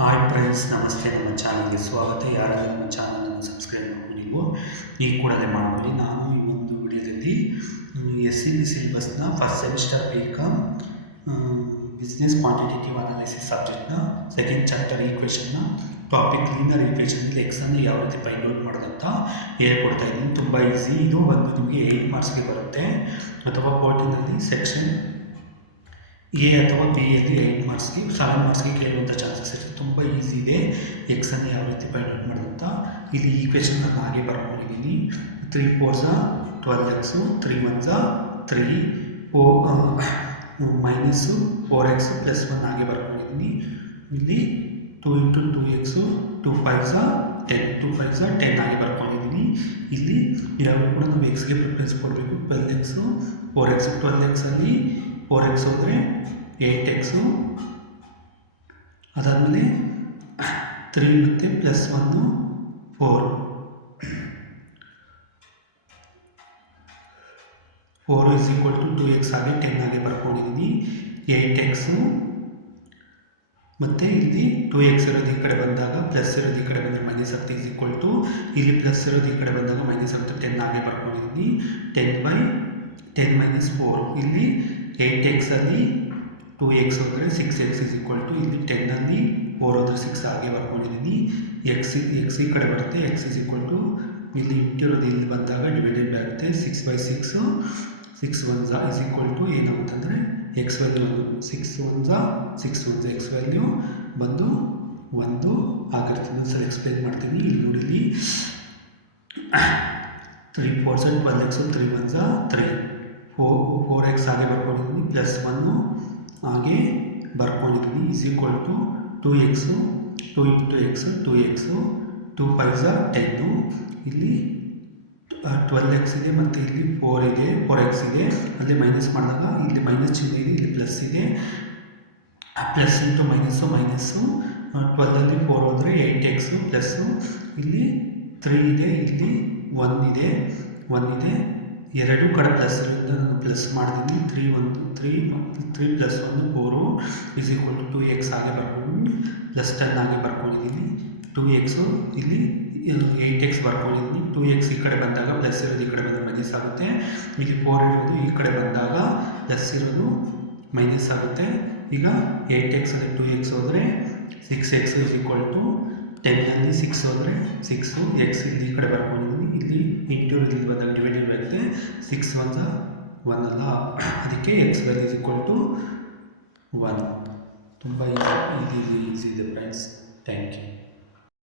Hi friends, ನಮಸ್ತೆ. ನಮ್ಮ ಚಾನಲ್ಗೆ ಸ್ವಾಗತ. ಯಾರಾದರೂ ನಮ್ಮ ಚಾನಲನ್ನು ಸಬ್ಸ್ಕ್ರೈಬ್ ಮಾಡ್ಕೊಂಡಿಲ್ವೋ ಈ ಕೂಡಲೇ ಮಾಡ್ಕೊಳ್ಳಿ. ನಾನು ಈ ಒಂದು ವಿಡಿಯೋದಲ್ಲಿ SCB ಸಿಲೆಬಸ್ನ first semester BCom business quantitative analysis ಸಬ್ಜೆಕ್ಟ್ನ ಸೆಕೆಂಡ್ ಚಾಪ್ಟರ್ ಈಕ್ವೇಷನ್ನ ಟಾಪಿಕ್ ಲೀನಿಯರ್ ಈಕ್ವೇಷನಲ್ಲಿ ಎಕ್ಸನ್ನು ಯಾವ ರೀತಿ ಫೈಂಡ್ ಔಟ್ ಮಾಡೋದಂತ ಹೇಳ್ಕೊಡ್ತಾ ಇದ್ದೀನಿ. ತುಂಬ ಈಸಿ. ಇದು ಬಂದು ನಿಮಗೆ 8 ಮಾರ್ಕ್ಸ್ಗೆ ಬರುತ್ತೆ, ಅಥವಾ 14ನಲ್ಲಿ ಸೆಕ್ಷನ್ ಎ ಅಥವಾ ಬಿ ಯಲ್ಲಿ 8 ಮಾರ್ಕ್ಸ್ಗೆ 7 ಮಾರ್ಕ್ಸ್ಗೆ ಕೇಳುವಂಥ ಚಾನ್ಸಸ್ ಇರುತ್ತೆ. ತುಂಬ ಈಸಿ ಇದೆ ಎಕ್ಸನ್ನು ಯಾವ ರೀತಿ ಫೈಂಡ್ ಔಟ್ ಮಾಡೋದಂತ. ಇಲ್ಲಿ ಈಕ್ವೇಷನ್ ನಾನು ಹಾಗೆ ಬರ್ಕೊಂಡಿದ್ದೀನಿ. 3 4s 12x, 3 1s 3, -4x + 1 ಹಾಗೆ ಬರ್ಕೊಂಡಿದ್ದೀನಿ. ಇಲ್ಲಿ 2 × 2x 2 5s 10 2 5s 10 ಹಾಗೆ ಬರ್ಕೊಂಡಿದ್ದೀನಿ. ಇಲ್ಲಿ ಯಾವ ಕೂಡ ನಾವು ಎಕ್ಸ್ಗೆ ಪ್ರಿಫರೆನ್ಸ್ ಕೊಡಬೇಕು. 12x 4x 12x ಅಲ್ಲಿ 4x ಹೋದರೆ 8x, ಅದಾದಮೇಲೆ 3 ಮತ್ತು +1 4 = 2x ಹಾಗೆ 10 ಹಾಗೆ ಬರ್ಕೊಂಡಿದ್ದೀನಿ. 8x ಮತ್ತು ಇಲ್ಲಿ 2x ಇರೋದು ಈ ಕಡೆ ಬಂದಾಗ ಪ್ಲಸ್ ಇರೋದು ಈ ಕಡೆ ಬಂದರೆ ಮೈನಸ್ ಆಗ್ತದೆ, ಇಲ್ಲಿ ಪ್ಲಸ್ ಇರೋದು ಈ ಕಡೆ ಬಂದಾಗ ಮೈನಸ್ ಆಗ್ತದೆ. 10 ಹಾಗೆ ಬರ್ಕೊಂಡಿದ್ದೀನಿ. 10/10 - 4 ಇಲ್ಲಿ 8x ಅಲ್ಲಿ 2x ಹೋದರೆ 6x ಇಲ್ಲಿ 10 ಅಲ್ಲಿ 4 ಹೋದರೆ 6 ಹಾಗೆ ಬರ್ಕೊಂಡಿದ್ದೀನಿ. x ಈ ಕಡೆ ಬರುತ್ತೆ. x ಇಲ್ಲಿ ಇಂಟಿರೋದು ಇಲ್ಲಿ ಬಂದಾಗ ಡಿವೈಡೆಡ್ ಆಗುತ್ತೆ. 6/6 6 1s ಏನಾಗುತ್ತಂದರೆ x value 6 1s 6 x value ಬಂದು 1 ಆಗಿರುತ್ತೆ. ಇನ್ನೊಂದ್ಸಲ ಎಕ್ಸ್ಪ್ಲೇನ್ ಮಾಡ್ತೀನಿ. ಇಲ್ಲಿ ನೋಡಿ, ಇಲ್ಲಿ 3 4s 12x 3 1s 3 4x ಹಾಗೆ ಬರ್ಕೊಂಡಿದ್ದೀನಿ, +1 ಹಾಗೆ ಬರ್ಕೊಂಡಿದ್ದೀನಿ. = 2x 2 × x 2x 2 5s 10 ಇಲ್ಲಿ 12x ಇದೆ ಮತ್ತು ಇಲ್ಲಿ 4x ಇದೆ. ಅಲ್ಲಿ ಮೈನಸ್ ಮಾಡಿದಾಗ ಇಲ್ಲಿ ಮೈನಸ್ ಚಿಹ್ನೆ ಇದೆ, ಇಲ್ಲಿ ಪ್ಲಸ್ ಇದೆ. ಪ್ಲಸ್ ಇಂಟು ಮೈನಸ್ಸು 12 ಅಲ್ಲಿ 4 ಹೋದರೆ 8x ಪ್ಲಸ್ಸು ಇಲ್ಲಿ 3 ಇದೆ, ಇಲ್ಲಿ 1 ಇದೆ. ಎರಡು ಕಡೆ ಪ್ಲಸ್ ಇರೋದ್ರಿಂದ ನಾನು ಪ್ಲಸ್ ಮಾಡಿದ್ದೀನಿ. 3 + 1 4 = 2x ಹಾಗೆ ಬರ್ಕೊಂಡು +10 ಹಾಗೆ ಬರ್ಕೊಂಡಿದ್ದೀನಿ. 2x ಇಲ್ಲಿ 8x ಬರ್ಕೊಂಡಿದ್ದೀನಿ. 2x ಈ ಕಡೆ ಬಂದಾಗ ಪ್ಲಸ್ ಇರೋದು ಈ ಕಡೆ ಬಂದರೆ ಮೈನಸ್ ಆಗುತ್ತೆ. ಇಲ್ಲಿ 4 ಇರೋದು ಈ ಕಡೆ ಬಂದಾಗ ಪ್ಲಸ್ ಇರೋದು ಮೈನಸ್ ಆಗುತ್ತೆ. ಈಗ 8x ಅಲ್ಲಿ 2x ಹೋದರೆ 6x = 10 ಅಲ್ಲಿ 6 ಹೋದರೆ 6 x ಇಲ್ಲಿ ಈ ಕಡೆ ಬರ್ಕೊಂಡಿದ್ದೀನಿ. ಇಲ್ಲಿ ಇಂಟು ಇಲ್ಲಿ ಬಂದಾಗ ಡಿವೈಡೆಡ್ ಆಗುತ್ತೆ. 6 1s 1 ಅಲ್ಲ, ಅದಕ್ಕೆ x ವ್ಯಾಲ್ಯೂ = 1. ತುಂಬ ಈಸಿ ಇದೆ ಫ್ರೆಂಡ್ಸ್. Thank you.